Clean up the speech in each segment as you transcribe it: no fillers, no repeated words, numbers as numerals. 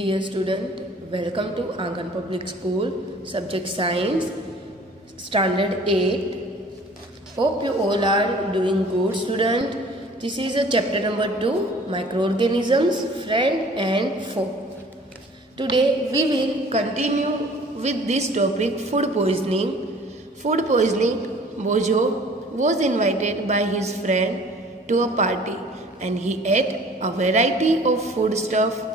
Dear student, welcome to Angan Public School, subject Science, Standard 8. Hope you all are doing good, student. This is a chapter number 2, Microorganisms, Friend and Foe. Today we will continue with this topic, food poisoning. Food poisoning, Bojo was invited by his friend to a party and he ate a variety of food stuff.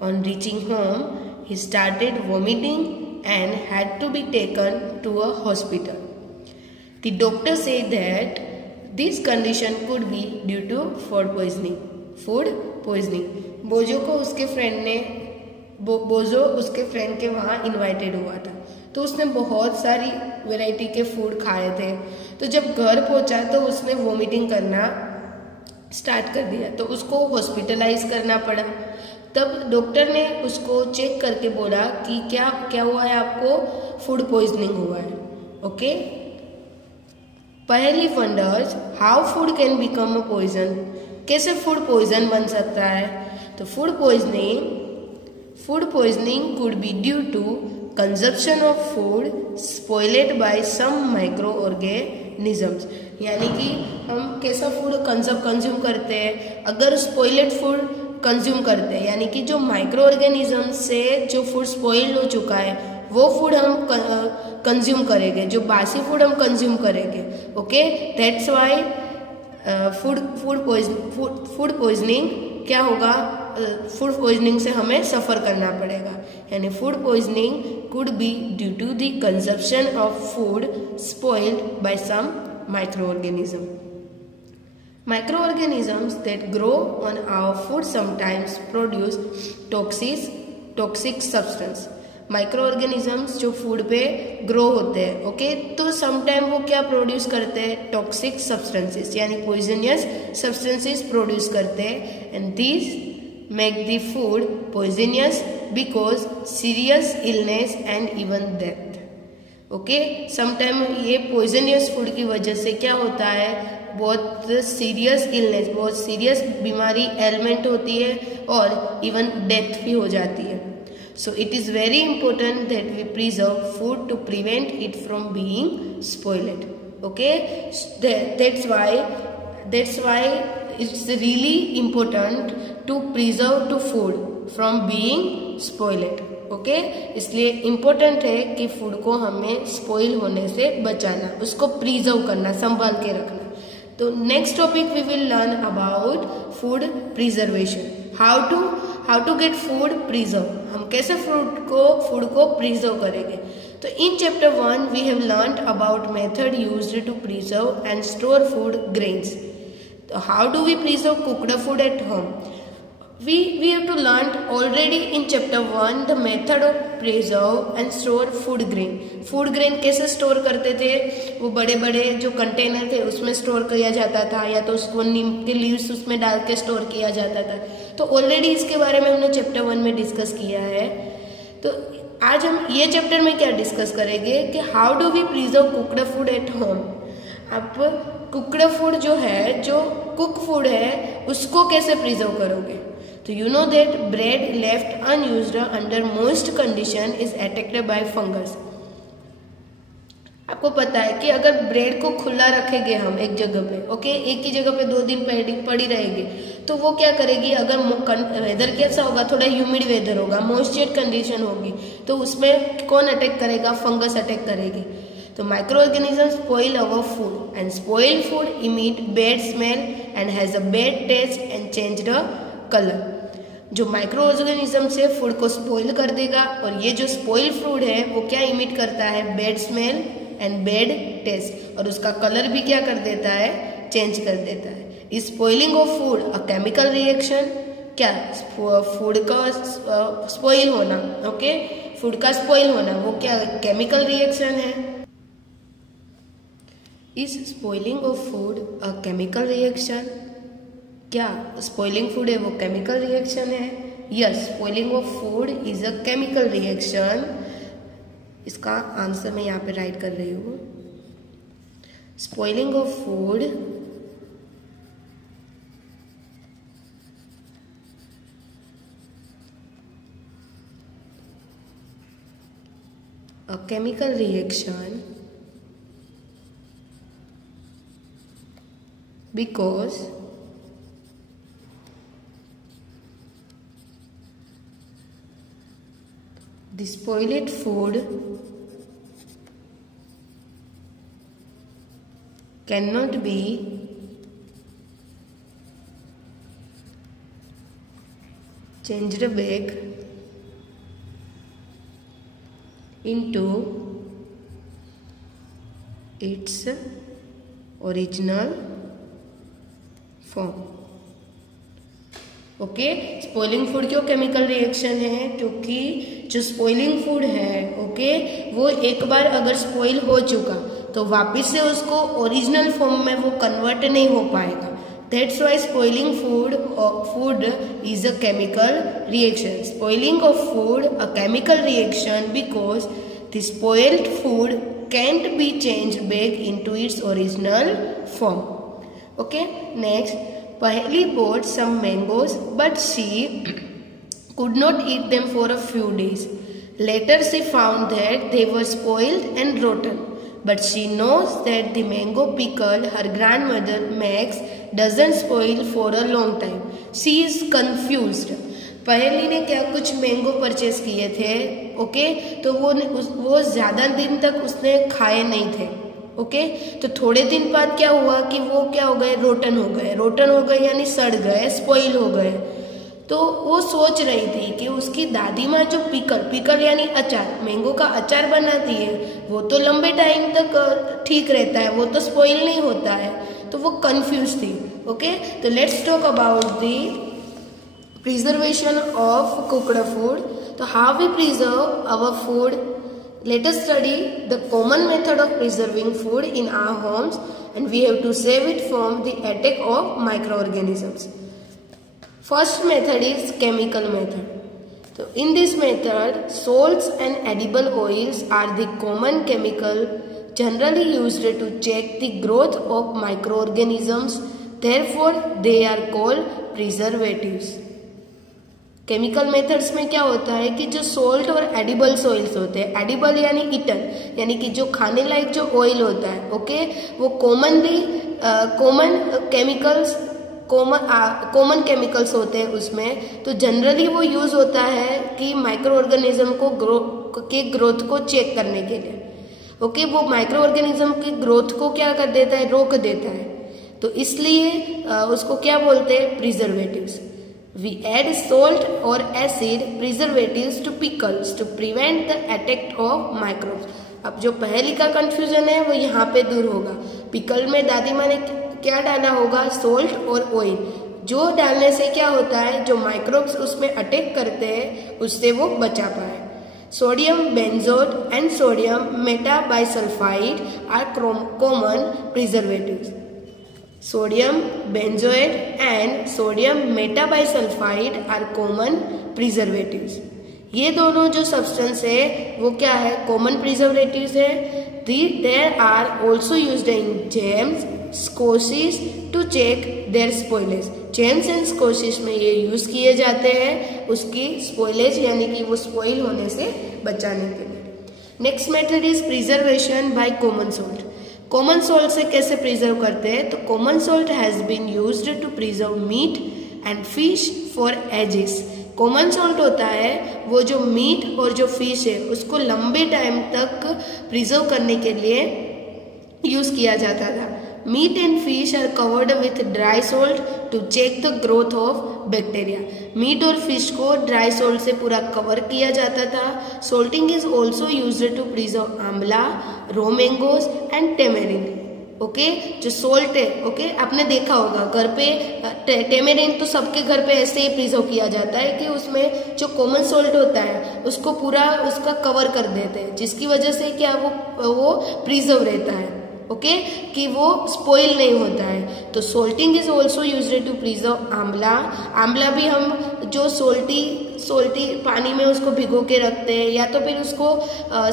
On reaching home, he started vomiting and had to be taken to a hospital. The doctor said that this condition could be due to food poisoning. Food poisoning. बोजो को उसके friend ने बोजो उसके friend के वहाँ invited हुआ था, तो उसने बहुत सारी वैरायटी के फूड खाए थे। तो जब घर पहुंचा तो उसने वोमिटिंग करना स्टार्ट कर दिया, तो उसको हॉस्पिटलाइज करना पड़ा। तब डॉक्टर ने उसको चेक करके बोला कि क्या क्या हुआ है, आपको फूड पॉइजनिंग हुआ है। ओके, पहली wonders how food can become a poison, कैसे फूड पॉइजन बन सकता है। तो food poisoning could be due to consumption of food spoiled by some microorganisms, यानी कि हम कैसा फूड कंज्यूम करते हैं। अगर स्पॉइल्ड फूड कंज्यूम करते हैं, यानी कि जो माइक्रो ऑर्गेनिज्म से जो फूड स्पॉइल्ड हो चुका है वो फूड हम कंज्यूम करेंगे, जो बासी फूड हम कंज्यूम करेंगे। Okay, that's why food poisoning क्या होगा, फूड पॉइजनिंग से हमें सफ़र करना पड़ेगा। यानी food poisoning could be due to the consumption of food spoiled by some microorganism. Microorganisms that grow on our food sometimes produce toxic substance. Microorganisms जो food पे grow होते हैं, ओके, तो समटाइम वो क्या प्रोड्यूस करते हैं, toxic substances, यानी पॉइजनियस सब्सटेंसेस प्रोड्यूस करते हैं। And this make the food poisonous because serious illness and even death. Okay, sometime ये पॉइजनियस फूड की वजह से क्या होता है, बहुत सीरियस इलनेस, बहुत सीरियस बीमारी एलिमेंट होती है और इवन डेथ भी हो जाती है। So it is very important that we preserve food to prevent it from being spoiled. Okay, that's why it's really important to preserve to food from being spoiled. Okay, इसलिए important है कि food को हमें spoil होने से बचाना, उसको preserve करना, संभाल के रखना. तो next topic we will learn about food preservation. How to get food preserve, हम कैसे फूड को प्रिजर्व करेंगे. तो in chapter 1 we have learned about method used to preserve and store food grains. तो how do we preserve cooked food at home. We have to learn already in chapter 1 the method of preserve and store food grain. Food grain कैसे store करते थे, वो बड़े बड़े जो container थे उसमें स्टोर किया जाता था, या तो उसको नीम के लीव्स उसमें डाल के स्टोर किया जाता था. तो ऑलरेडी इसके बारे में हमने चैप्टर 1 में डिस्कस किया है. तो आज हम ये चैप्टर में क्या डिस्कस करेंगे कि how do we preserve cooked food at home. आप कुक्ड फूड जो है, जो कुक फूड है, उसको कैसे प्रिजर्व करोगे. तो you know that bread left unused under most condition is attacked by fungus. आपको पता है कि अगर ब्रेड को खुला रखेंगे हम एक जगह पे, ओके, एक ही जगह पे 2 दिन पड़ी रहेगी, तो वो क्या करेगी, अगर वेदर कैसा होगा, थोड़ा ह्यूमिड वेदर होगा, मॉइस्चर कंडीशन होगी, तो उसमें कौन अटैक करेगा, फंगस अटैक करेगी. तो micro organism spoil our food and spoiled food emit bad smell and has a bad taste and change the colour. जो माइक्रो ऑर्गेनिज्म से फूड को स्पॉइल कर देगा, और ये जो स्पॉइल फूड है वो क्या इमिट करता है, bad smell and bad taste, और उसका कलर भी क्या कर देता है, चेंज कर देता है. Is spoiling of food a chemical reaction. क्या फूड का स्पॉइल होना, ओके, फूड का स्पॉइल होना वो क्या केमिकल रिएक्शन है. Is spoiling of food a chemical reaction. क्या स्पॉइलिंग फूड है वो केमिकल रिएक्शन है. Yes, spoiling of food is a chemical reaction. इसका आंसर मैं यहाँ पे राइट कर रही हूँ. Spoiling of food a chemical reaction because the spoiled food cannot be changed back into its original form. Okay, spoiling food क्यों chemical reaction है? क्योंकि जो स्पॉइलिंग फूड है वो एक बार अगर स्पॉइल हो चुका तो वापस से उसको ओरिजिनल फॉर्म में वो कन्वर्ट नहीं हो पाएगा. That's why spoiling food is a chemical reaction. Spoiling of food a chemical reaction because the spoiled food cantt be changed back into its original form. Okay, next. Paheli bought some mangoes, but she could not eat them for a few days. Later she found that they were spoiled and rotten. But she knows that the mango pickle her grandmother makes doesn't spoil for a long time. She is confused. पहेली ने क्या कुछ mango purchase किए थे, okay, तो वो ज़्यादा दिन तक उसने खाए नहीं थे. ओके, तो थोड़े दिन बाद क्या हुआ कि वो क्या हो गए, रोटन हो गए यानी सड़ गए, स्पॉइल हो गए. तो वो सोच रही थी कि उसकी दादी माँ जो पिकल यानी अचार, मैंगो का अचार बनाती है वो तो लंबे टाइम तक ठीक रहता है, वो तो स्पॉइल नहीं होता है. तो वो कंफ्यूज थी. ओके, तो let's talk about the preservation of cooked food. तो how we preserve our food? Let us study the common method of preserving food in our homes, and we have to save it from the attack of microorganisms. First method is chemical method. So in this method, salts and edible oils are the common chemical generally used to check the growth of microorganisms. Therefore, they are called preservatives. Chemical methods में क्या होता है कि जो salt और edible oils होते हैं, edible यानी ईटन यानी कि जो खाने लायक जो ऑयल होता है, ओके, वो कॉमन केमिकल्स होते हैं उसमें. तो जनरली वो यूज होता है कि माइक्रो ऑर्गेनिज्म के ग्रोथ को चेक करने के लिए. ओके, वो माइक्रो ऑर्गेनिज्म की ग्रोथ को क्या कर देता है, रोक देता है. तो इसलिए उसको क्या बोलते हैं, preservatives. We add salt or acid preservatives to pickles to prevent the attack of microbes. अब जो पहली का कंफ्यूजन है वो यहाँ पे दूर होगा. पिकल में दादी माँ ने क्या डाला होगा, सोल्ट और ऑयल. जो डालने से क्या होता है, जो माइक्रोब्स उसमें अटैक करते हैं उससे वो बचा पाए. Sodium benzoate and sodium metabisulphite are common preservatives. Sodium benzoate and sodium metabisulfide are common preservatives. ये दोनों जो सब्सटेंस है वो क्या है, कॉमन प्रिजर्वेटिव्स है. There are also used in jams, squashes to check their spoilage. Jams and squashes में ये यूज किए जाते हैं उसकी स्पॉइलेज यानी कि वो स्पॉइल होने से बचाने के लिए. Next method is preservation by common salt. Common salt से कैसे प्रिजर्व करते हैं? तो common salt has been used to preserve meat and fish for ages. Common salt होता है वो जो मीट और जो फिश है उसको लंबे टाइम तक प्रिजर्व करने के लिए यूज किया जाता था. Meat and fish are covered with dry salt to check the growth of bacteria. Meat और फिश को ड्राई सोल्ट से पूरा कवर किया जाता था. Salting is also used to preserve amla, raw mangoes and tamarind. Okay, जो सोल्ट है, okay, आपने देखा होगा घर पे टेमेरिन तो सबके घर पे ऐसे ही प्रिजर्व किया जाता है कि उसमें जो कॉमन सोल्ट होता है उसको पूरा उसका कवर कर देते हैं जिसकी वजह से क्या वो प्रिजर्व रहता है. ओके, कि वो स्पॉइल नहीं होता है. तो salting is also used to preserve amla. आंवला भी हम जो सोल्टी पानी में उसको भिगो के रखते हैं या तो फिर उसको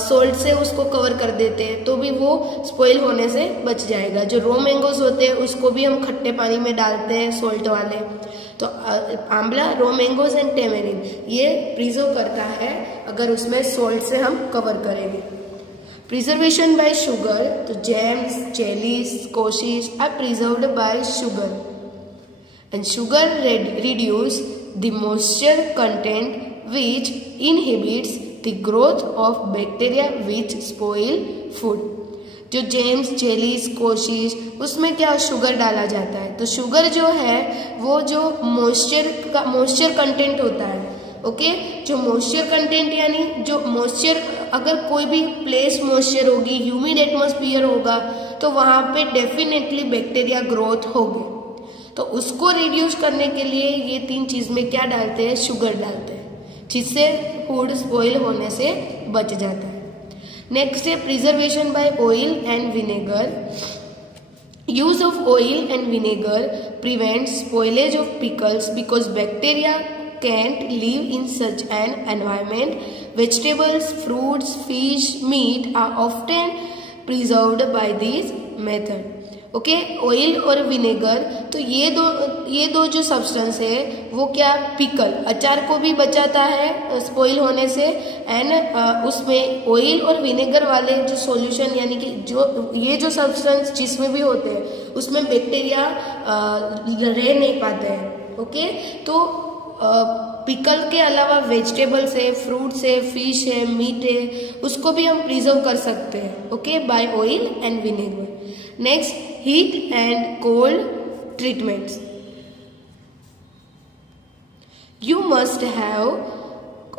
सोल्ट से उसको कवर कर देते हैं तो भी वो स्पॉइल होने से बच जाएगा. जो रो मैंगोज होते हैं उसको भी हम खट्टे पानी में डालते हैं सोल्ट वाले. तो आंवला, रो मैंगोज एंड टेमेरिन ये प्रिजर्व करता है अगर उसमें सोल्ट से हम कवर करेंगे. Preservation by sugar, तो jams, jellies, squashes are preserved by sugar, and sugar reduce the moisture content which inhibits the growth of bacteria which spoil food. जो जेम्स, जेलीज, कोशिश, उसमें क्या शुगर डाला जाता है, तो शुगर जो है वो जो मॉइस्चर कंटेंट होता है, ओके, जो मॉइस्चर कंटेंट यानी जो मॉइस्चर, अगर कोई भी प्लेस मॉइस्चर होगी, ह्यूमिड एटमॉस्फेयर होगा, तो वहां पे डेफिनेटली बैक्टीरिया ग्रोथ होगी। तो उसको रिड्यूस करने के लिए ये 3 चीज में क्या डालते हैं, शुगर डालते हैं, जिससे फूड स्पॉइल होने से बच जाता है। नेक्स्ट है preservation by oil and vinegar. Use of oil and vinegar prevents spoilage of pickles because bacteria can't live in such an environment. Vegetables, fruits, fish, meat are often preserved by this method. Okay, oil और vinegar, तो ये दो जो substance है वो क्या, pickle, अचार को भी बचाता है स्पॉइल होने से, एंड उसमें ऑयल और विनेगर वाले जो सॉल्यूशन यानी कि जो ये जो सब्सटेंस जिसमें भी होते हैं उसमें बैक्टीरिया रह नहीं पाते हैं। ओके, तो पिकल के अलावा वेजिटेबल्स है, फ्रूट्स है, फिश है, मीट है, उसको भी हम प्रिजर्व कर सकते हैं, okay, by oil and vinegar. Next, heat and cold treatments. You must have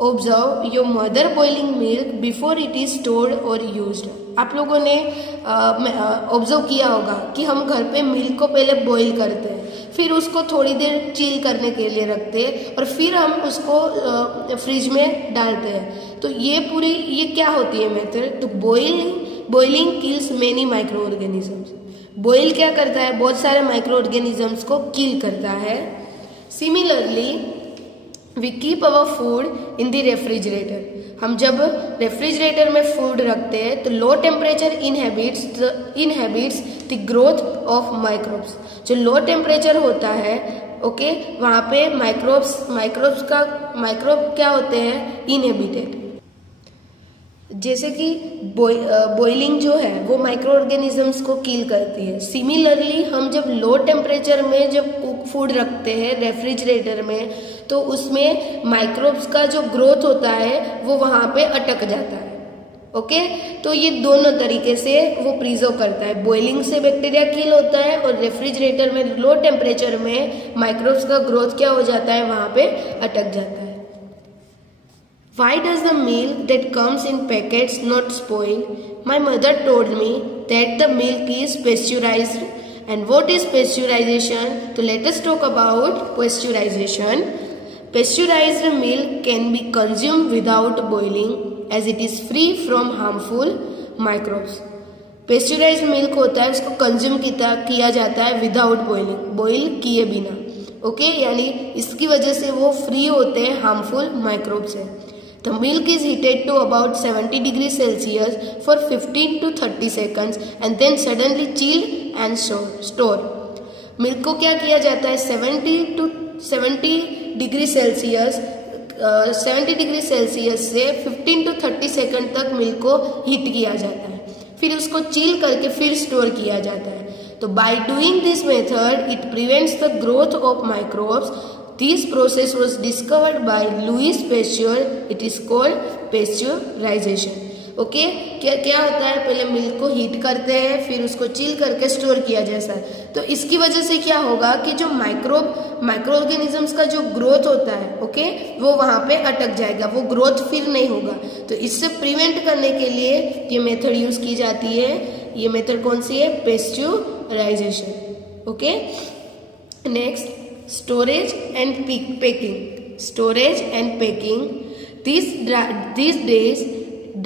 observe your mother boiling milk before it is stored और यूज्ड। आप लोगों ने ऑब्जर्व किया होगा कि हम घर पे मिल्क को पहले बॉईल करते हैं, फिर उसको थोड़ी देर चिल करने के लिए रखते हैं और फिर हम उसको फ्रिज में डालते हैं। तो ये क्या होती है मेथड, तो boiling kills many micro organisms. Boil क्या करता है, बहुत सारे माइक्रो ऑर्गेनिजम्स को किल करता है। Similarly we keep our food in the refrigerator. हम जब रेफ्रिजरेटर में फूड रखते हैं तो low temperature inhibits the growth of microbes. जो लो टेम्परेचर होता है, ओके, वहां पे माइक्रोब क्या होते हैं, इनहेबिटेड। जैसे कि बॉइलिंग जो है वो माइक्रो ऑर्गेनिजम्स को किल करती है। सिमिलरली हम जब लो टेम्परेचर में जब कुक फूड रखते हैं रेफ्रिजरेटर में, तो उसमें माइक्रोब्स का जो ग्रोथ होता है वो वहां पे अटक जाता है। ओके, तो ये दोनों तरीके से वो प्रिजर्व करता है, बॉइलिंग से बैक्टीरिया किल होता है और रेफ्रिजरेटर में लो टेम्परेचर में माइक्रोब्स का ग्रोथ क्या हो जाता है, वहां पे अटक जाता है। Why does the milk that comes in packets not spoil? My mother told me that the milk is pasteurized. And what is pasteurization? So let us talk about pasteurization. Pasteurized milk can be consumed without boiling as it is free from harmful microbes. Pasteurized milk होता है, उसको consume किया जाता है without boiling, boil किए बिना। Okay, यानी इसकी वजह से वो फ्री होते हैं हार्मफुल माइक्रोब से। The milk is heated to about 70 degrees Celsius for 15 to 30 seconds and then suddenly chilled and stored. Milk को क्या किया जाता है, 70 डिग्री सेल्सियस 70 डिग्री सेल्सियस से 15 to 30 सेकंड तक मिल्क को हीट किया जाता है, फिर उसको चिल करके फिर स्टोर किया जाता है। तो by doing this method it prevents the growth of microbes. This process was discovered by Louis Pasteur. It is called pasteurization. Okay, क्या होता है, पहले मिल्क को हीट करते हैं, फिर उसको चिल करके स्टोर किया जाता है। तो इसकी वजह से क्या होगा कि जो माइक्रो ऑर्गेनिजम्स का जो ग्रोथ होता है, ओके, वो वहां पे अटक जाएगा, वो ग्रोथ फिर नहीं होगा। तो इससे प्रिवेंट करने के लिए ये मेथड यूज की जाती है। ये मेथड कौन सी है, pasteurisation. Okay, next, storage and packing. Storage and packing. These days,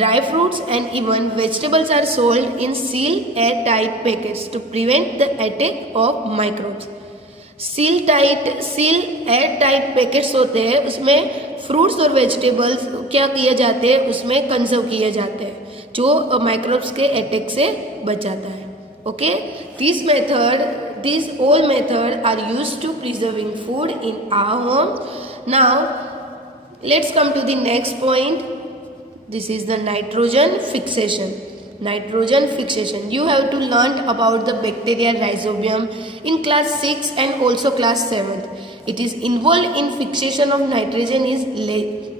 dry fruits and even vegetables are sold in sealed airtight packets to prevent the attack of microbes. Sealed airtight packets होते हैं, उसमें fruits और vegetables क्या किए जाते हैं, उसमें conserve किए जाते हैं, जो माइक्रोब्स के अटैक से बचाता है। Okay, These all methods are used to preserving food in our home. Now, let's come to the next point. This is the nitrogen fixation. Nitrogen fixation. You have to learn about the bacteria rhizobium in class 6 and also class 7th. It is involved in fixation of nitrogen is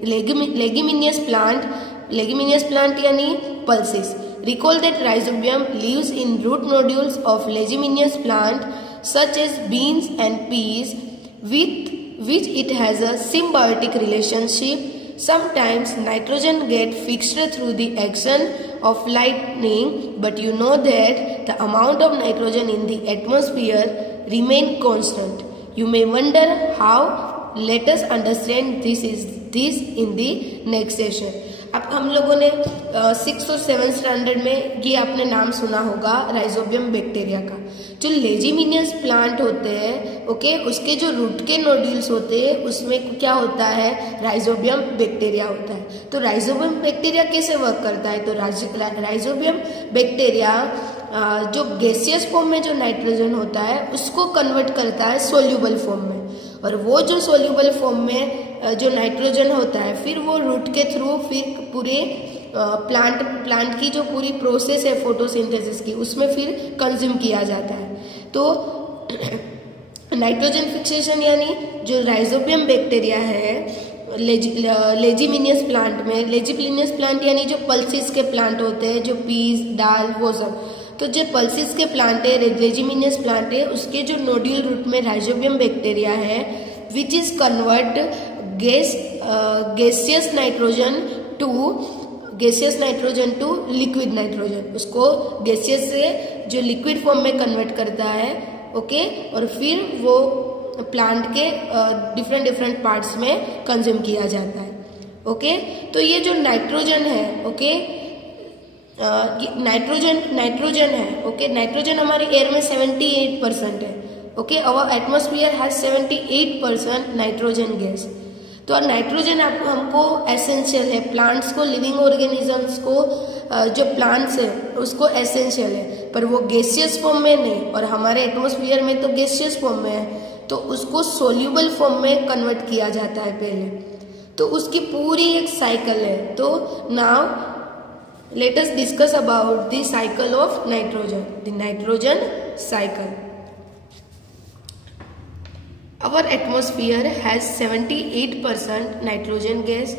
leguminous plant. Leguminous plant यानी pulses. Recall that rhizobium lives in root nodules of leguminous plant such as beans and peas, with which it has a symbiotic relationship. Sometimes nitrogen get fixed through the action of lightning, but you know that the amount of nitrogen in the atmosphere remain constant. You may wonder how. Let us understand this in the next session. अब हम लोगों ने 6 और 7 standard में ये आपने नाम सुना होगा राइजोबियम बैक्टीरिया का। जो लेजिमिनियस प्लांट होते हैं, ओके, उसके जो रूट के नोड्यूल्स होते हैं उसमें क्या होता है, राइजोबियम बैक्टीरिया होता है। तो राइजोबियम बैक्टीरिया कैसे वर्क करता है, तो राइजोबियम बैक्टीरिया जो गैसियस फॉर्म में जो नाइट्रोजन होता है उसको कन्वर्ट करता है सोल्यूबल फॉर्म में, और वो जो सोल्यूबल फॉर्म में जो नाइट्रोजन होता है फिर वो रूट के थ्रू फिर पूरे प्लांट की जो पूरी प्रोसेस है फोटोसिंथेसिस की उसमें फिर कंज्यूम किया जाता है। तो नाइट्रोजन फिक्सेशन यानी जो राइजोबियम बैक्टीरिया है लेजिमिनियस प्लांट में, लेजिमिनियस प्लांट यानी जो पल्सिस के प्लांट होते हैं, जो पीस दाल वो सब, तो जो पल्सिस के प्लांट है लेजिमिनियस प्लांट है उसके जो नोड्यूल रूट में राइजोबियम बैक्टीरिया है which is convert gaseous nitrogen to liquid nitrogen, उसको गैसियस से जो लिक्विड फॉर्म में कन्वर्ट करता है, ओके, और फिर वो प्लांट के डिफरेंट पार्ट्स में कंज्यूम किया जाता है, ओके। तो ये जो नाइट्रोजन है, ओके, नाइट्रोजन है, ओके, नाइट्रोजन हमारे एयर में 78% है, okay, our atmosphere has 78% nitrogen gas. तो नाइट्रोजन हमको एसेंशियल है, प्लांट्स को, लिविंग ऑर्गेनिजम्स को, जो प्लांट्स है उसको एसेंशियल है, पर वो गैसियस फॉर्म में नहीं, और हमारे एटमॉस्फेयर में तो गैसियस फॉर्म में है, तो उसको सोल्यूबल फॉर्म में कन्वर्ट किया जाता है पहले। तो उसकी पूरी एक साइकिल है। तो now let us discuss about the cycle of nitrogen, the nitrogen cycle. Our atmosphere has 78% nitrogen gas.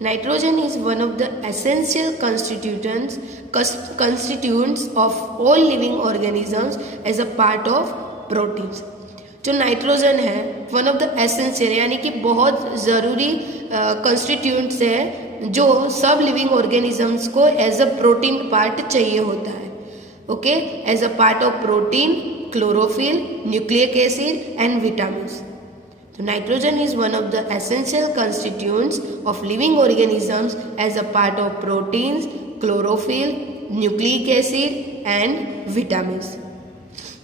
Nitrogen is one of the essential constituents of all living organisms as a part of proteins. जो nitrogen है one of the essential यानी कि बहुत ज़रूरी constituents है जो सब living organisms को एज अ प्रोटीन पार्ट चाहिए होता है, okay, as a part of protein, chlorophyll, nucleic acid and vitamins. तो nitrogen is one of the essential constituents of living organisms as a part of proteins, chlorophyll, nucleic acid and vitamins.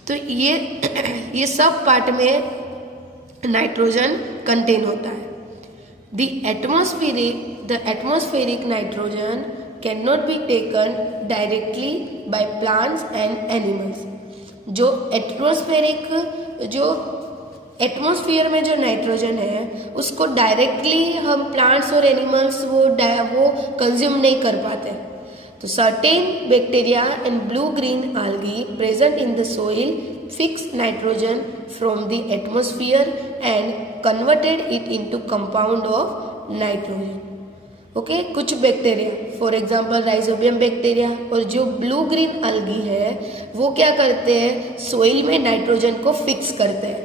तो ये सब part में nitrogen contain होता है। The atmospheric nitrogen cannot be taken directly by plants and animals. जो atmosphere में जो nitrogen है उसको डायरेक्टली हम प्लांट्स और एनिमल्स वो कंज्यूम नहीं कर पाते। तो certain bacteria and blue-green algae present in the soil fix nitrogen from the atmosphere and converted it into compound of nitrogen. Okay, कुछ bacteria for example rhizobium bacteria और जो ब्लू ग्रीन algae है वो क्या करते हैं, सोइल में nitrogen को फिक्स करते हैं।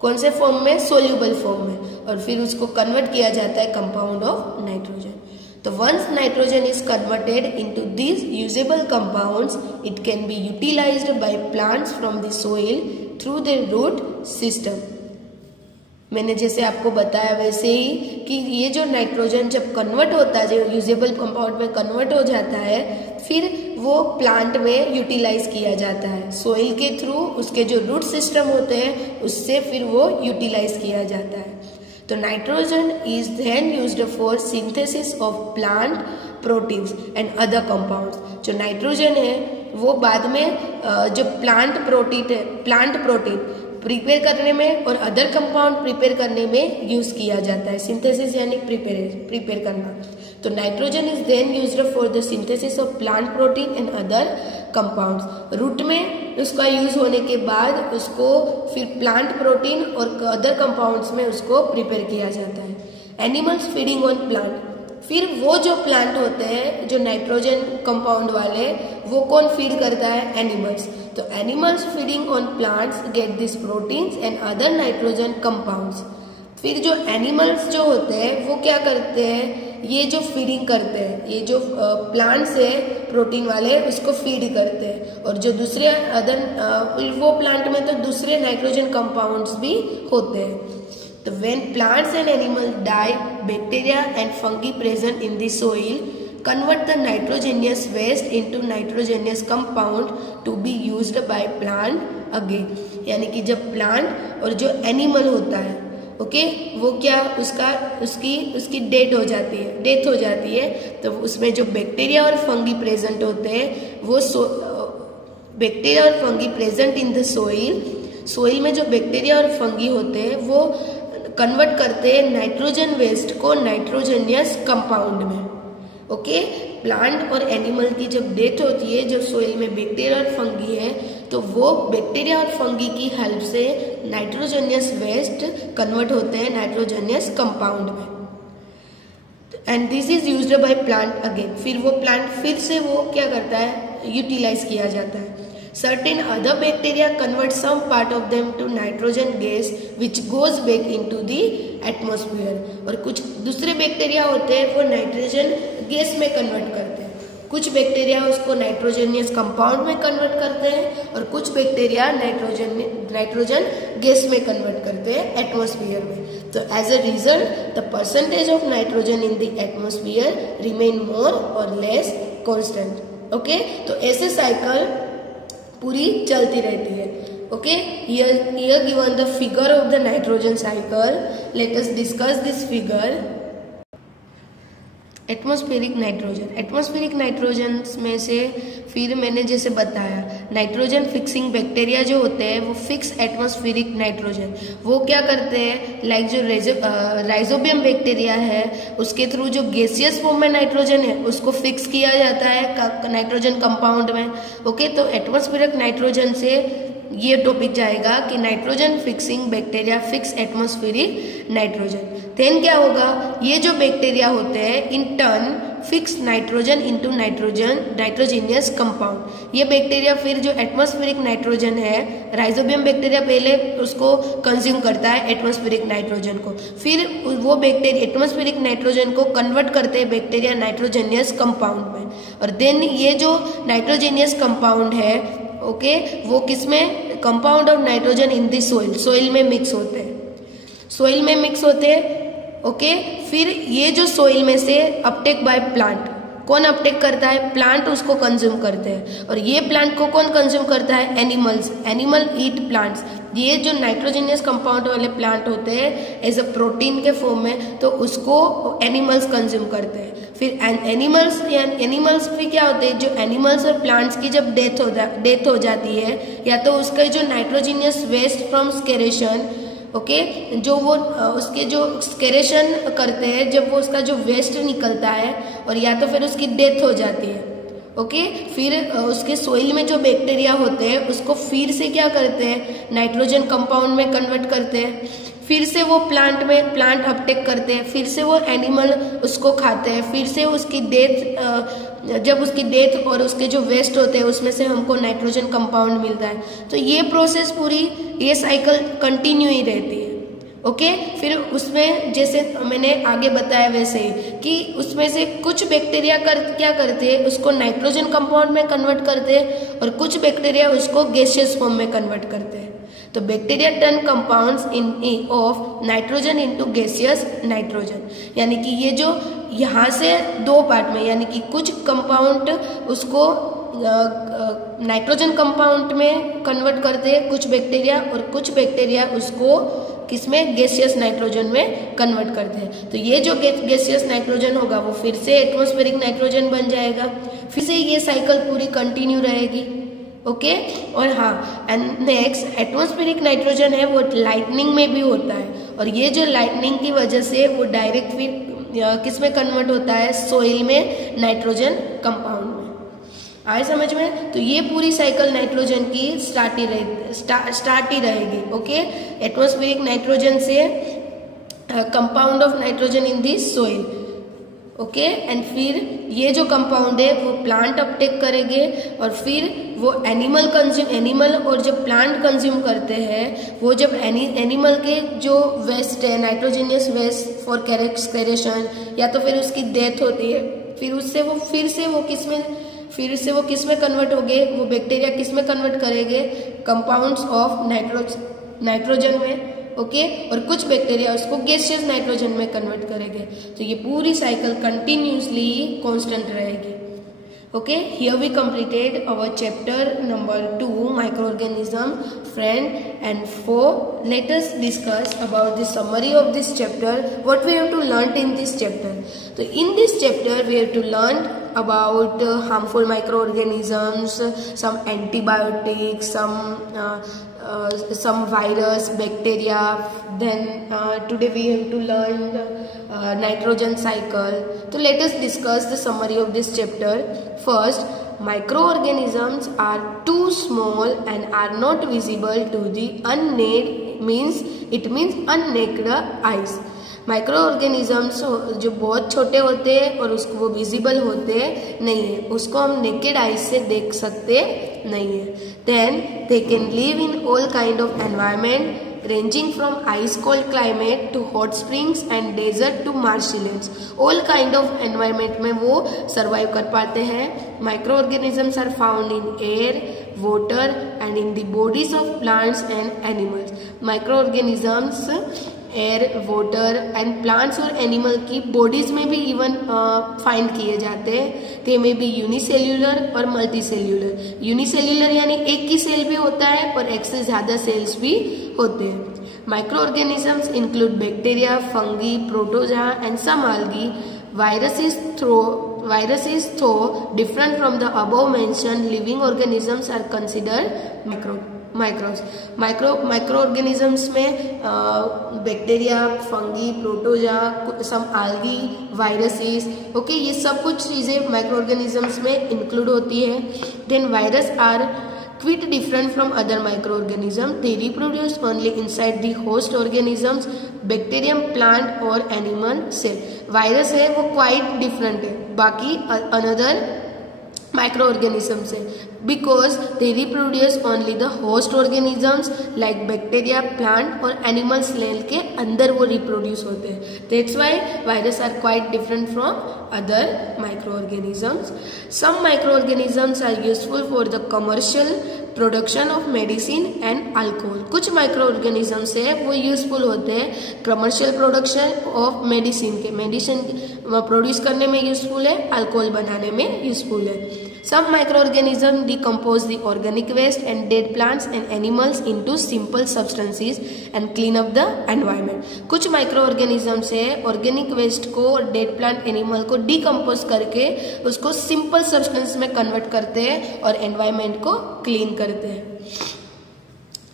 कौन से फॉर्म में, सोल्यूबल फॉर्म में, और फिर उसको कन्वर्ट किया जाता है compound of nitrogen. So once nitrogen is converted into these usable compounds, it can be utilized by plants from the soil through the root system. मैंने जैसे आपको बताया वैसे ही कि ये जो नाइट्रोजन जब कन्वर्ट होता है, जो यूजेबल कंपाउंड में कन्वर्ट हो जाता है, फिर वो प्लांट में यूटिलाइज किया जाता है सोइल के थ्रू, उसके जो रूट सिस्टम होते हैं उससे फिर वो यूटिलाइज किया जाता है। तो nitrogen is then used for synthesis of plant proteins and other compounds. जो नाइट्रोजन है वो बाद में जो प्लांट प्रोटीन प्रिपेयर करने में और अदर कंपाउंड प्रिपेयर करने में यूज किया जाता है। सिंथेसिस यानी प्रिपेयर करना। तो nitrogen is then used for the synthesis of plant protein and other compounds. Root में उसका यूज होने के बाद उसको फिर प्लांट प्रोटीन और अदर कंपाउंड्स में उसको प्रिपेयर किया जाता है। एनिमल्स फीडिंग ऑन प्लांट, फिर वो जो प्लांट होते हैं जो नाइट्रोजन कंपाउंड वाले, वो कौन फीड करता है? एनिमल्स। तो animals feeding on plants get this proteins and other nitrogen compounds. फिर जो एनिमल्स जो होते हैं वो क्या करते हैं? ये जो फीडिंग करते हैं, ये जो प्लांट्स है प्रोटीन वाले, उसको फीड करते हैं। और जो दूसरे अदर वो प्लांट में तो दूसरे नाइट्रोजन कंपाउंड्स भी होते हैं। तो when plants and animals die, bacteria and fungi present in the soil convert the nitrogenous waste into nitrogenous compound to be used by plant again। यानी कि जब प्लांट और जो एनिमल होता है, ओके, वो क्या उसकी डेथ हो जाती है, तो उसमें जो बैक्टीरिया और फंगी प्रेजेंट होते हैं, वो बैक्टीरिया और fungi present in the soil में जो बैक्टीरिया और फंगी होते हैं वो कन्वर्ट करते हैं नाइट्रोजन वेस्ट को नाइट्रोजनियस कंपाउंड में। ओके, प्लांट और एनिमल की जब डेथ होती है, जब सोइल में बैक्टीरिया और फंगी है, तो वो बैक्टीरिया और फंगी की हेल्प से नाइट्रोजनियस वेस्ट कन्वर्ट होते हैं नाइट्रोजनियस कंपाउंड में। And this is used by plant again. फिर वो प्लांट फिर से वो क्या करता है? यूटिलाइज किया जाता है। Certain other bacteria convert some part of them to nitrogen gas which goes back into the atmosphere। और कुछ दूसरे बैक्टीरिया होते हैं वो नाइट्रोजन गैस में कन्वर्ट करते हैं। कुछ बैक्टीरिया उसको नाइट्रोजनियस कंपाउंड में कन्वर्ट करते हैं और कुछ बैक्टीरिया नाइट्रोजन गैस में कन्वर्ट करते हैं एटमॉस्फेयर में। तो as a result the percentage of nitrogen in the atmosphere remain more और लेस कांस्टेंट। ओके, तो ऐसे साइकिल पूरी चलती रहती है। Okay, here given the figure of the nitrogen cycle, let us discuss this figure। Atmospheric nitrogen में से फिर मैंने जैसे बताया, नाइट्रोजन फिक्सिंग बैक्टीरिया जो होते हैं वो फिक्स एटमॉस्फेरिक नाइट्रोजन, वो क्या करते हैं? लाइक जो राइजोबियम बैक्टीरिया है उसके थ्रू जो गैसियस फॉर्म में नाइट्रोजन है उसको फिक्स किया जाता है नाइट्रोजन कंपाउंड में। ओके, तो एटमॉस्फेरिक नाइट्रोजन से ये टॉपिक जाएगा कि nitrogen fixing bacteria fix atmospheric nitrogen. Then क्या होगा? ये जो बैक्टीरिया होते हैं in turn fix nitrogen into nitrogenous compound. ये बैक्टीरिया फिर जो एटमॉस्फेरिक नाइट्रोजन है, राइजोबियम बैक्टीरिया पहले उसको कंज्यूम करता है एटमॉस्फेरिक नाइट्रोजन को, फिर वो बैक्टीरिया एटमॉस्फेरिक नाइट्रोजन को कन्वर्ट करते हैं बैक्टीरिया नाइट्रोजीनियस कंपाउंड में। और देन ये जो नाइट्रोजीनियस कंपाउंड है, ओके, वो किसमें? Compound of nitrogen in the soil में मिक्स होते हैं। ओके, फिर ये जो सोइल में से अपटेक बाय प्लांट, कौन अपटेक करता है? प्लांट उसको कंज्यूम करते हैं। और ये प्लांट को कौन कंज्यूम करता है? Animal eat plants. ये जो नाइट्रोजनियस कंपाउंड वाले प्लांट होते हैं एज अ प्रोटीन के फॉर्म में, तो उसको एनिमल्स कंज्यूम करते हैं। फिर एनिमल्स भी क्या होते हैं? जो एनिमल्स और प्लांट्स की जब डेथ हो जाती है, या तो उसका जो नाइट्रोजनियस वेस्ट फ्रॉम स्केरेशन, ओके, जो वो उसके जो स्केरेशन करते हैं, जब वो उसका जो वेस्ट निकलता है, और या तो फिर उसकी डेथ हो जाती है। ओके, फिर उसके सोइल में जो बैक्टीरिया होते हैं उसको फिर से क्या करते हैं? नाइट्रोजन कंपाउंड में कन्वर्ट करते हैं। फिर से वो प्लांट अपटेक करते हैं, फिर से वो एनिमल उसको खाते हैं, फिर से उसकी जब उसकी डेथ और उसके जो वेस्ट होते हैं उसमें से हमको नाइट्रोजन कंपाउंड मिलता है। तो ये प्रोसेस पूरी, ये साइकिल कंटिन्यू ही रहती है। ओके, फिर उसमें जैसे मैंने आगे बताया वैसे ही कि उसमें से कुछ बैक्टीरिया क्या करते हैं? उसको नाइट्रोजन कंपाउंड में कन्वर्ट करते हैं और कुछ बैक्टीरिया उसको गैसियस फॉर्म में कन्वर्ट करते हैं। तो bacteria turn compounds of nitrogen into gaseous nitrogen. यानी कि ये जो यहाँ से दो पार्ट में, यानी कि कुछ कंपाउंड उसको नाइट्रोजन कंपाउंड में कन्वर्ट करते हैं कुछ बैक्टीरिया, और कुछ बैक्टीरिया उसको किसमें? गैसियस नाइट्रोजन में कन्वर्ट करते हैं। तो ये जो गैसियस नाइट्रोजन होगा वो फिर से एटमॉस्फेरिक नाइट्रोजन बन जाएगा। फिर से ये साइकिल पूरी कंटिन्यू रहेगी। ओके, और हाँ, एंड नेक्स्ट एटमॉस्फेरिक नाइट्रोजन है वो लाइटनिंग में भी होता है, और ये जो लाइटनिंग की वजह से वो डायरेक्ट फिर किस में कन्वर्ट होता है, सोइल में नाइट्रोजन कंपाउंड में। आए समझ में? तो ये पूरी साइकिल नाइट्रोजन की स्टार्ट ही रहेगी। ओके, एटमॉस्फेरिक नाइट्रोजन से compound of nitrogen in the soil. Okay, and फिर ये जो कंपाउंड है वो प्लांट अपटेक करेंगे और फिर वो एनिमल और जब प्लांट कंज्यूम करते हैं, वो जब एनिमल के जो वेस्ट है, नाइट्रोजनियस वेस्ट फॉर कैरेक्शन, या तो फिर उसकी डेथ होती है, फिर से वो किस में कन्वर्ट हो गए, वो बैक्टीरिया किस में कन्वर्ट करेंगे, कंपाउंड्स ऑफ नाइट्रोजन में। ओके, और कुछ बैक्टीरिया उसको गैसियस नाइट्रोजन में कन्वर्ट करेंगे। तो ये पूरी साइकिल कंटिन्यूसली कांस्टेंट रहेगी। Okay, here we completed our chapter number 2, microorganism, friend, and 4. Let us discuss about the summary of this chapter. What we have to learn in this chapter? So in this chapter we have to learn about harmful microorganisms, some antibiotics, some virus, bacteria. Then today we have to learn nitrogen cycle. So let us discuss the summary of this chapter. First, microorganisms are too small and are not visible to the unnaked eyes. Micro organisms जो बहुत छोटे होते हैं और उसको वो visible होते नहीं है, उसको हम नेकेड आइज से देख सकते नहीं है। Then they can live in all kind of environment ranging from ice cold climate to hot springs and desert to marshlands. All kind of environment में वो survive कर पाते हैं। Microorganisms are found in air, water and in the bodies of plants and animals. Microorganisms air, water and plants और animal की bodies में भी even find किए जाते हैं। दे में भी यूनिसेल्यूलर और मल्टी सेल्यूलर। यूनिसेल्यूलर यानी एक ही सेल भी होता है और एक से ज्यादा सेल्स भी होते हैं। Micro organisms include bacteria, fungi, protozoa and some algae. Viruses, though different from the above mentioned living organisms, are considered microbes. Micro organisms में बैक्टीरिया, फंगी, प्रोटोजा, सम algae, वायरसेस, ओके, ये सब कुछ चीजें माइक्रो ऑर्गेनिजम्स में include होती है। Then virus are quite different from other microorganisms. They reproduce only inside the host organisms, bacterium, plant और animal cell. Virus है वो quite different है बाकी another microorganisms से, because they reproduce only the host organisms like bacteria, plant और animal cell के अंदर वो reproduce होते हैं। That's why viruses are quite different from other microorganisms. Some microorganisms are useful for the commercial production of medicine and alcohol. कुछ micro organisms है वो useful होते हैं commercial production of medicine produce करने में यूजफुल है, अल्कोहल बनाने में यूजफुल है। Some microorganisms decompose the organic waste and dead plants and animals into simple substances and clean up the environment. कुछ माइक्रो ऑर्गेनिजम्स है ऑर्गेनिक वेस्ट को और डेड प्लांट एनिमल को डिकम्पोज करके उसको सिंपल सब्सटेंस में कन्वर्ट करते हैं और एनवायरमेंट को क्लीन करते हैं।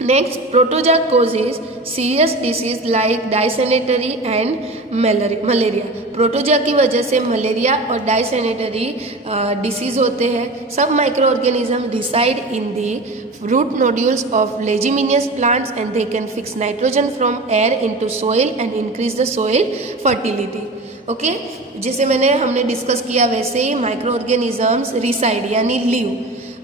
Next, protozoa causes serious disease like dysentery and malaria. Protozoa की वजह से मलेरिया और डायसेनेटरी डिसीज होते हैं। सब micro organism reside in the root nodules of leguminous plants and they can fix nitrogen from air into soil and increase the soil fertility. Okay, जैसे हमने discuss किया वैसे ही माइक्रो ऑर्गेनिजम्स रिसाइड यानी लिव,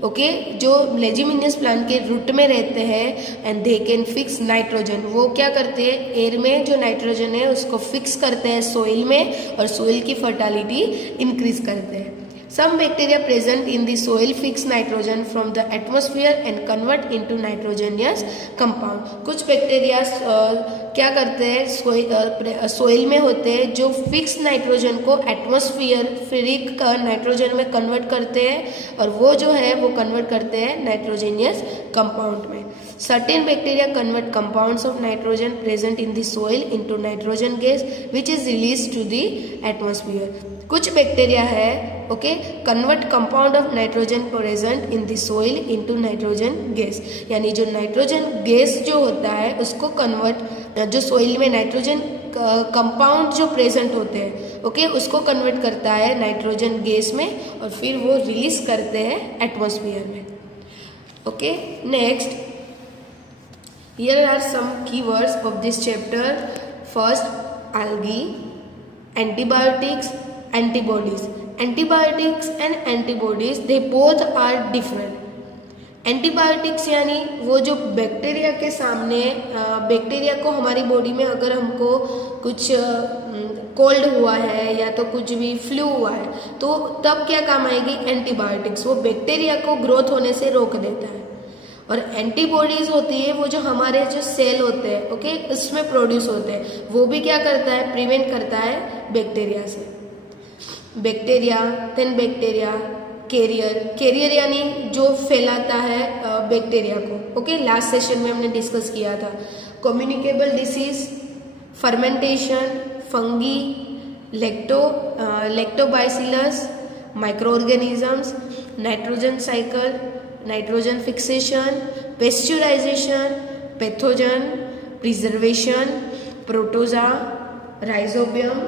ओके, जो leguminous plant के root में रहते हैं and they can fix nitrogen. वो क्या करते हैं, एयर में जो नाइट्रोजन है उसको फिक्स करते हैं सोइल में और सोइल की फर्टिलिटी इंक्रीज करते हैं। Some bacteria present in the soil fix nitrogen from the atmosphere and convert into nitrogenous compound. कुछ बैक्टीरिया क्या करते हैं, सोइल में होते हैं जो फिक्स नाइट्रोजन को एटमॉस्फेरिक नाइट्रोजन में कन्वर्ट करते हैं और वो जो है वो कन्वर्ट करते हैं नाइट्रोजेनियस कंपाउंड में। Certain bacteria convert compounds of nitrogen present in the soil into nitrogen gas which is released to the atmosphere. कुछ बैक्टीरिया है okay convert compound of nitrogen present in the soil into nitrogen gas, यानी जो nitrogen gas जो होता है उसको convert, जो soil में नाइट्रोजन कंपाउंड जो प्रेजेंट होते हैं ओके, उसको कन्वर्ट करता है नाइट्रोजन गैस में और फिर वो रिलीज करते हैं एटमॉस्फेयर में। Okay, next, here are some keywords of this chapter. First, algae, antibiotics, antibodies. Antibiotics and antibodies, they both are different. Antibiotics यानी वो जो बैक्टीरिया के सामने, बैक्टीरिया को हमारी बॉडी में अगर हमको कुछ कोल्ड हुआ है या तो कुछ भी फ्लू हुआ है तो तब क्या काम आएगी एंटीबायोटिक्स, वो बैक्टीरिया को ग्रोथ होने से रोक देता है। और एंटीबॉडीज होती है वो जो हमारे जो सेल होते हैं, ओके, उसमें प्रोड्यूस होते हैं, वो भी क्या करता है, प्रिवेंट करता है बैक्टीरिया से। Bacteria, then bacteria carrier, carrier यानी जो फैलाता है बैक्टीरिया को, ओके, लास्ट सेशन में हमने डिस्कस किया था। Communicable disease, fermentation, fungi, lactobacillus, micro organisms, nitrogen cycle, nitrogen fixation, pasteurisation, pathogen, preservation, protozoa, rhizobium,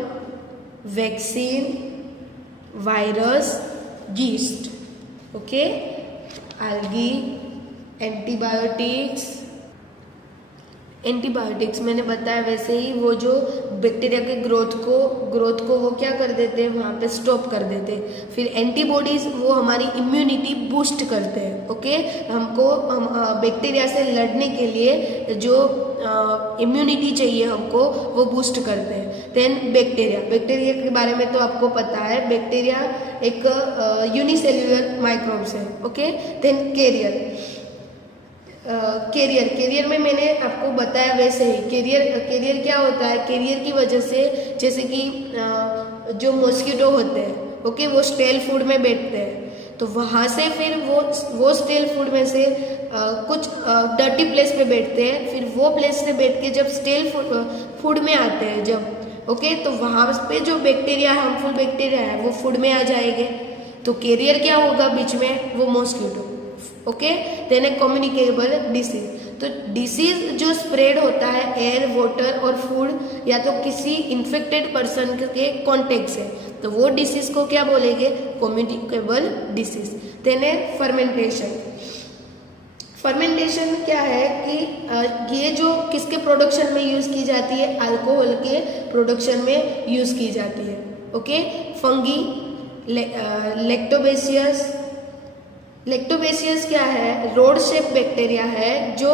vaccine, virus, yeast. Okay, algae, antibiotics. Antibiotics मैंने बताया वैसे ही वो जो बैक्टीरिया के ग्रोथ को वो क्या कर देते हैं, वहाँ पे स्टॉप कर देते हैं। फिर एंटीबॉडीज वो हमारी इम्यूनिटी बूस्ट करते हैं। ओके, हमको बैक्टीरिया से लड़ने के लिए जो इम्यूनिटी चाहिए हमको वो बूस्ट करते हैं। देन बैक्टीरिया, बैक्टीरिया के बारे में तो आपको पता है, बैक्टीरिया एक यूनिसेल्युलर माइक्रोब्स है। ओके, देन कैरियर में मैंने आपको बताया वैसे ही, कैरियर क्या होता है, कैरियर की वजह से जैसे कि जो मॉस्किटो होते हैं, ओके, वो स्टेल फूड में बैठते हैं तो वहां से फिर वो स्टेल फूड में से कुछ डर्टी प्लेस पे बैठते हैं, फिर वो प्लेस से बैठ के जब स्टेल फूड में आते हैं जब, ओके, तो वहां पे जो बैक्टीरिया, हार्मफुल बैक्टीरिया है वो फूड में आ जाएंगे। तो कैरियर क्या होगा बीच में, वो मॉस्किटो। ओके, देन ए कम्युनिकेबल डिसीज, तो डिसीज जो स्प्रेड होता है एयर, वाटर और फूड या तो किसी इन्फेक्टेड पर्सन के कॉन्टेक्ट से, तो वो डिसीज को क्या बोलेंगे, कम्युनिकेबल डिसीज। देन ए फर्मेंटेशन। फर्मेंटेशन क्या है कि ये जो किसके प्रोडक्शन में यूज की जाती है, अल्कोहल के प्रोडक्शन में यूज की जाती है। ओके, फंगी, लैक्टोबेसियस क्या है, रोड शेप बैक्टीरिया है जो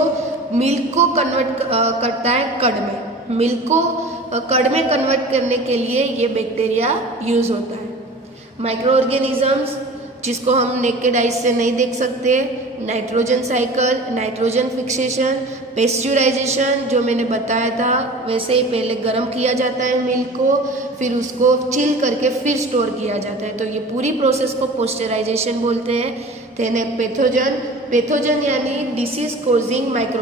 मिल्क को कन्वर्ट करता है कर्ड में। मिल्क को कर्ड में कन्वर्ट करने के लिए ये बैक्टीरिया यूज होता है। माइक्रो ऑर्गेनिजम्स जिसको हम नेकेड आइज से नहीं देख सकते, नाइट्रोजन साइकिल, नाइट्रोजन फिक्सेशन, पेस्चुराइजेशन जो मैंने बताया था वैसे ही पहले गर्म किया जाता है मिल्क को, फिर उसको चिल करके फिर स्टोर किया जाता है, तो ये पूरी प्रोसेस को पेस्चुराइजेशन बोलते हैं। देन पैथोजन यानी डिसीज कोजिंग माइक्रो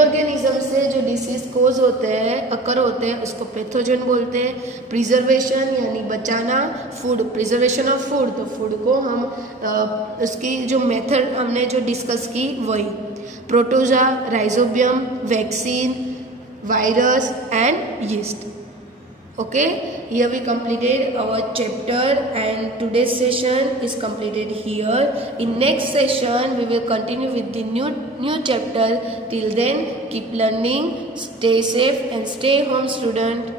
ऑर्गेनिज्म से जो डिसीज कोज होते हैं, अकर होते हैं, उसको पैथोजन बोलते हैं। प्रिजर्वेशन यानी बचाना, फूड, प्रिजर्वेशन ऑफ फूड, तो फूड को हम उसकी जो मेथड हमने जो डिस्कस की वही। Protozoa, rhizobium, vaccine, virus and yeast. Okay, here we completed our chapter and today's session is completed here. In next session we will continue with the new chapter. Till then, keep learning, stay safe and stay home, student.